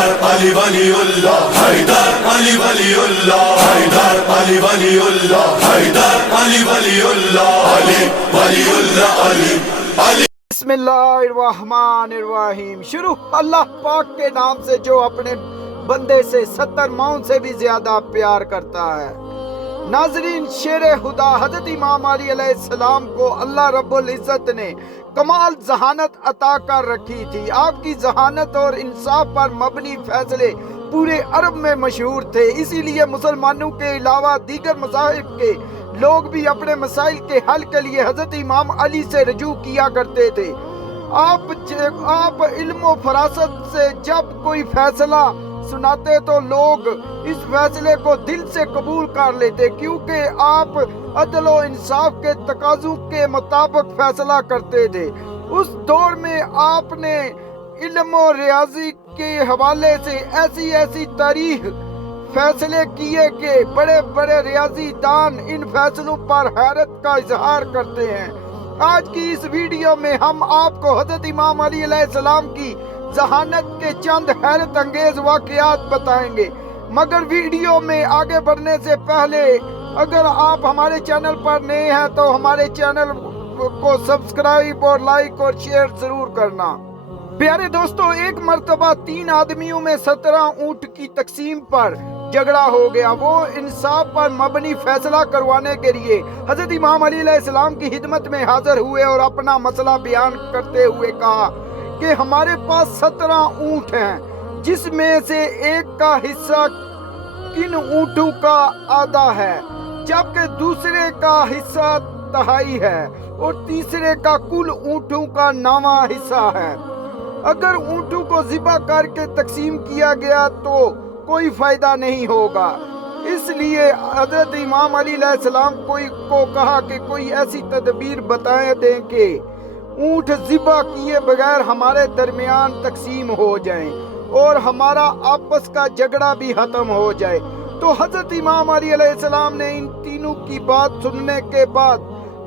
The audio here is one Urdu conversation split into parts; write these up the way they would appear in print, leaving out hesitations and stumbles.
حیدر علی ولی اللہ، حیدر علی ولی اللہ، حیدر علی ولی اللہ، حیدر علی ولی اللہ، علی ولی اللہ، علی علی۔ بسم اللہ الرحمن الرحیم۔ شروع اللہ پاک کے نام سے جو اپنے بندے سے 70 ماؤں سے بھی زیادہ پیار کرتا ہے۔ ناظرین، شیر خدا حضرت امام علی علیہ السلام کو اللہ رب العزت نے کمال ذہانت عطا کر رکھی تھی۔ آپ کی ذہانت اور انصاف پر مبنی فیصلے پورے عرب میں مشہور تھے، اسی لیے مسلمانوں کے علاوہ دیگر مذاہب کے لوگ بھی اپنے مسائل کے حل کے لیے حضرت امام علی سے رجوع کیا کرتے تھے۔ آپ علم و فراست سے جب کوئی فیصلہ سناتے تو لوگ اس فیصلے کو دل سے قبول کر لیتے، کیونکہ آپ عدل و انصاف کے تقاضوں کے مطابق فیصلہ کرتے تھے۔ اس دور میں آپ نے علم و ریاضی کے حوالے سے ایسی تاریخ فیصلے کیے کہ بڑے بڑے ریاضی دان ان فیصلوں پر حیرت کا اظہار کرتے ہیں۔ آج کی اس ویڈیو میں ہم آپ کو حضرت امام علی علیہ السلام کی ذہانت کے چند حیرت انگیز واقعات بتائیں گے، مگر ویڈیو میں آگے بڑھنے سے پہلے اگر آپ ہمارے چینل پر نئے ہیں تو ہمارے چینل کو سبسکرائب اور لائک اور شیئر ضرور کرنا۔ پیارے دوستو، ایک مرتبہ 3 آدمیوں میں 17 اونٹ کی تقسیم پر جھگڑا ہو گیا۔ وہ انصاف پر مبنی فیصلہ کروانے کے لیے حضرت امام علی علیہ السلام کی خدمت میں حاضر ہوئے اور اپنا مسئلہ بیان کرتے ہوئے کہا کہ ہمارے پاس 17 اونٹ ہیں، جس میں سے ایک کا حصہ کن اونٹوں کا آدھا ہے، جبکہ دوسرے کا حصہ تہائی ہے اور تیسرے کا کل اونٹوں کا 9واں حصہ ہے۔ اگر اونٹوں کو ذبح کر کے تقسیم کیا گیا تو کوئی فائدہ نہیں ہوگا، اس لیے حضرت امام علی علیہ السلام کو کہا کہ کوئی ایسی تدبیر بتائیں دیں کہ اونٹ ذبح کیے بغیر ہمارے درمیان تقسیم ہو جائیں اور ہمارا آپس کا جھگڑا بھی ختم ہو جائے۔ تو حضرت امام علی علیہ السلام نے ان تینوں کی بات سننے کے بعد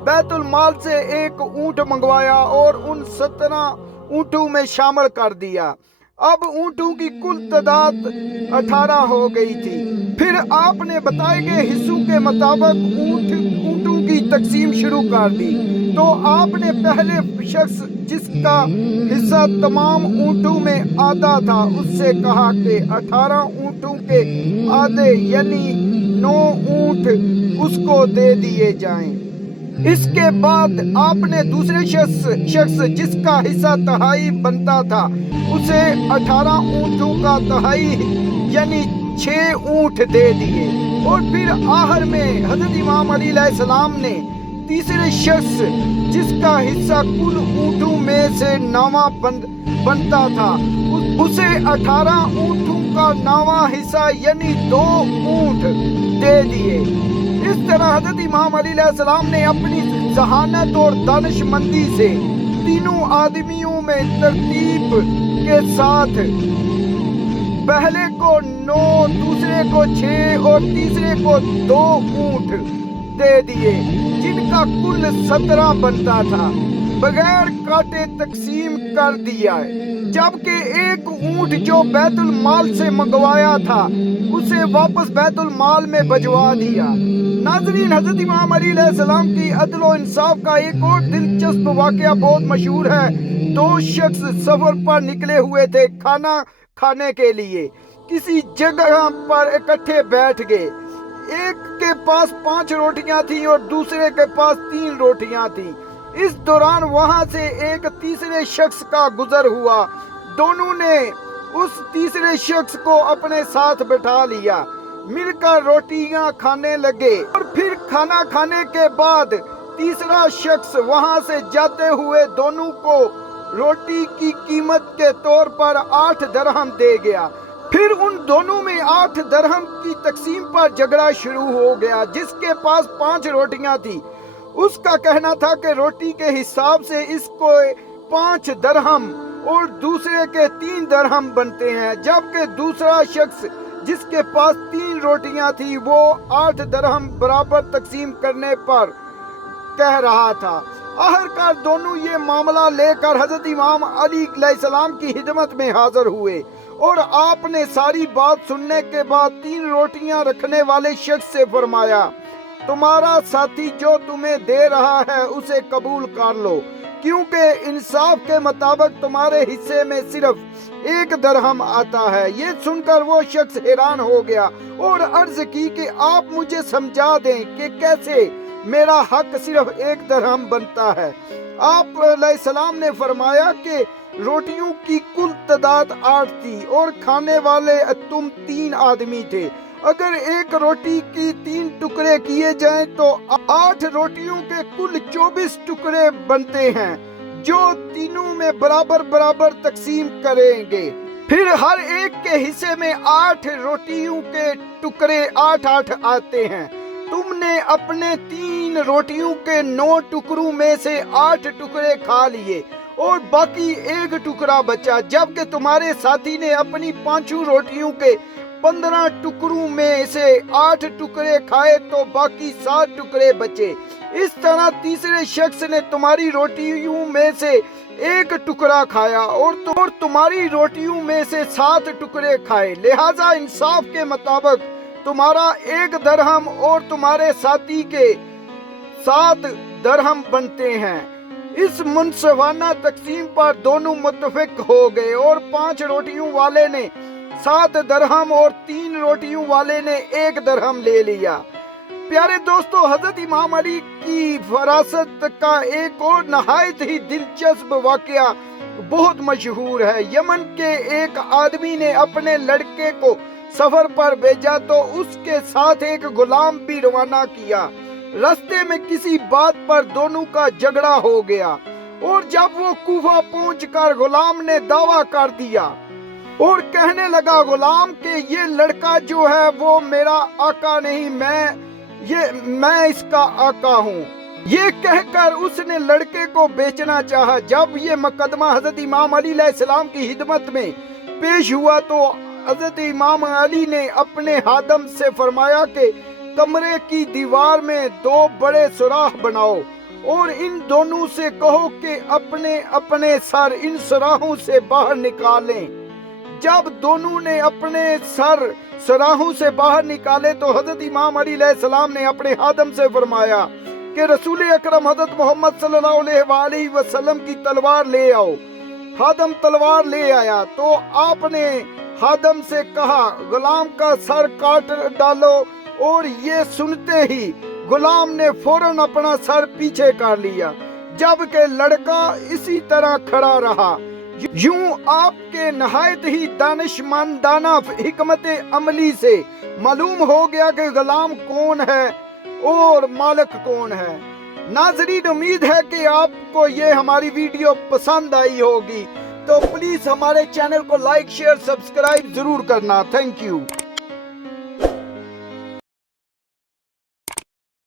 بیت المال سے ایک اونٹ منگوایا اور ان 17 اونٹوں میں شامل کر دیا۔ اب اونٹوں کی کل تعداد 18 ہو گئی تھی۔ پھر آپ نے بتائے گئے حصوں کے مطابق اونٹوں کی تقسیم شروع کر دی۔ تو آپ نے پہلے شخص جس کا حصہ تمام اونٹوں میں آدھا تھا اس سے کہا کہ 18 اونٹوں کے آدھے یعنی 9 اونٹ اس کو دے دیے جائیں۔ اس کے بعد آپ نے دوسرے شخص جس کا حصہ تہائی بنتا تھا اسے 18 اونٹوں کا تہائی یعنی 6 اونٹ دے دیے، اور پھر آخر میں حضرت امام علی علیہ السلام نے تیسرے شخص جس کا حصہ کل اونٹوں میں سے 9واں بنتا تھا اسے 18 اونٹوں کا 9واں حصہ یعنی 2 اونٹ دے دیے۔ اس طرح حضرت امام علی علیہ السلام نے اپنی ذہانت اور دانش مندی سے تینوں آدمیوں میں ترتیب کے ساتھ پہلے کو 9، دوسرے کو 6 اور تیسرے کو 2 اونٹ دے دیے، جن کا کل 17 بنتا تھا، بغیر کاٹے تقسیم کر دیا، جبکہ ایک اونٹ جو بیت المال سے منگوایا تھا اسے واپس بیت المال میں بھجوا دیا۔ ناظرین، حضرت امام علی علیہ السلام کی عدل و انصاف کا ایک اور دلچسپ واقعہ بہت مشہور ہے۔ 2 شخص سفر پر نکلے ہوئے تھے کھانا کھانے کے لیے، کسی جگہ پر اکٹھے بیٹھ گئے۔ ایک کے پاس 5 روٹیاں تھیں اور دوسرے کے پاس 3 روٹیاں تھیں۔ اس دوران وہاں سے ایک تیسرے شخص کا گزر ہوا۔ دونوں نے اس تیسرے شخص کو اپنے ساتھ بٹھا لیا، مل کر روٹیاں کھانے لگے، اور پھر کھانا کھانے کے بعد تیسرا شخص وہاں سے جاتے ہوئے دونوں کو روٹی کی قیمت کے طور پر 8 درہم دے گیا۔ پھر ان دونوں میں 8 درہم کی تقسیم پر جھگڑا شروع ہو گیا۔ جس کے پاس 5 روٹیاں تھیں اس کا کہنا تھا کہ روٹی کے حساب سے اس کو 5 درہم اور دوسرے کے 3 درہم بنتے ہیں، جبکہ دوسرا شخص جس کے پاس 3 روٹیاں تھیں وہ 8 درہم برابر تقسیم کرنے پر کہہ رہا تھا۔ آخرکار دونوں یہ معاملہ لے کر حضرت امام علی علیہ السلام کی خدمت میں حاضر ہوئے اور آپ نے ساری بات سننے کے بعد 3 روٹیاں رکھنے والے شخص سے فرمایا تمہارا ساتھی جو تمہیں دے رہا ہے اسے قبول کر لو، کیونکہ انصاف کے مطابق تمہارے حصے میں صرف 1 درہم آتا ہے۔ یہ سن کر وہ شخص حیران ہو گیا اور عرض کی کہ آپ مجھے سمجھا دیں کہ کیسے میرا حق صرف 1 درہم بنتا ہے۔ آپ علیہ السلام نے فرمایا کہ روٹیوں کی کل تعداد 8 تھی اور کھانے والے تم 3 آدمی تھے۔ اگر 1 روٹی کی 3 ٹکڑے کیے جائیں تو 8 روٹیوں کے کل 24 ٹکڑے بنتے ہیں جو تینوں میں برابر برابر تقسیم کریں گے۔ پھر ہر ایک کے حصے میں 8 روٹیوں کے ٹکڑے 8 آتے ہیں۔ تم نے اپنے 3 روٹیوں کے 9 ٹکڑوں میں سے 8 ٹکڑے کھا لیے اور باقی 1 ٹکڑا بچا، جبکہ تمہارے ساتھی نے اپنی 5 روٹیوں کے 15 ٹکڑوں میں سے 8 ٹکڑے کھائے تو باقی 7 ٹکڑے بچے۔ اس طرح تیسرے شخص نے تمہاری روٹیوں میں سے 1 ٹکڑا کھایا اور تمہاری روٹیوں میں سے 7 ٹکڑے کھائے، لہذا انصاف کے مطابق تمہارا 1 درہم اور تمہارے ساتھی کے 7 درہم بنتے ہیں۔ اس منصفانہ تقسیم پر دونوں متفق ہو گئے اور 5 روٹیوں والے نے 7 درہم اور 3 روٹیوں والے نے 1 درہم لے لیا۔ پیارے دوستو، حضرت امام علی کی فراست کا ایک اور نہایت ہی دلچسپ واقعہ بہت مشہور ہے۔ یمن کے ایک آدمی نے اپنے لڑکے کو سفر پر بھیجا تو اس کے ساتھ ایک غلام بھی روانہ کیا۔ راستے میں کسی بات پر دونوں کا جھگڑا ہو گیا اور جب وہ کوفہ پہنچ کر غلام نے دعویٰ کر دیا اور کہنے لگا غلام کہ یہ لڑکا جو ہے وہ میرا آقا نہیں، میں اس کا آقا ہوں۔ یہ کہہ کر اس نے لڑکے کو بیچنا چاہا۔ جب یہ مقدمہ حضرت امام علی علیہ السلام کی خدمت میں پیش ہوا تو حضرت امام علی نے اپنے خادم سے فرمایا کہ کمرے کی دیوار میں 2 بڑے سوراخ بناؤ اور ان دونوں سے کہو کہ اپنے اپنے سر ان سوراخوں سے باہر نکالیں۔ جب دونوں نے اپنے سر سوراخوں سے باہر نکالے تو حضرت امام علی علیہ السلام نے اپنے خادم سے فرمایا کہ رسول اکرم حضرت محمد صلی اللہ علیہ وآلہ وسلم کی تلوار لے آؤ۔ خادم تلوار لے آیا تو آپ نے خادم سے کہا غلام کا سر کاٹ ڈالو، اور یہ سنتے ہی غلام نے فوراً اپنا سر پیچھے کر لیا، جبکہ لڑکا اسی طرح کھڑا رہا۔ یوں آپ کے نہایت ہی دانشمندانہ حکمت عملی سے معلوم ہو گیا کہ غلام کون ہے اور مالک کون ہے۔ ناظرین، امید ہے کہ آپ کو یہ ہماری ویڈیو پسند آئی ہوگی، تو پلیز ہمارے چینل کو لائک، شیئر، سبسکرائب ضرور کرنا۔ Thank you.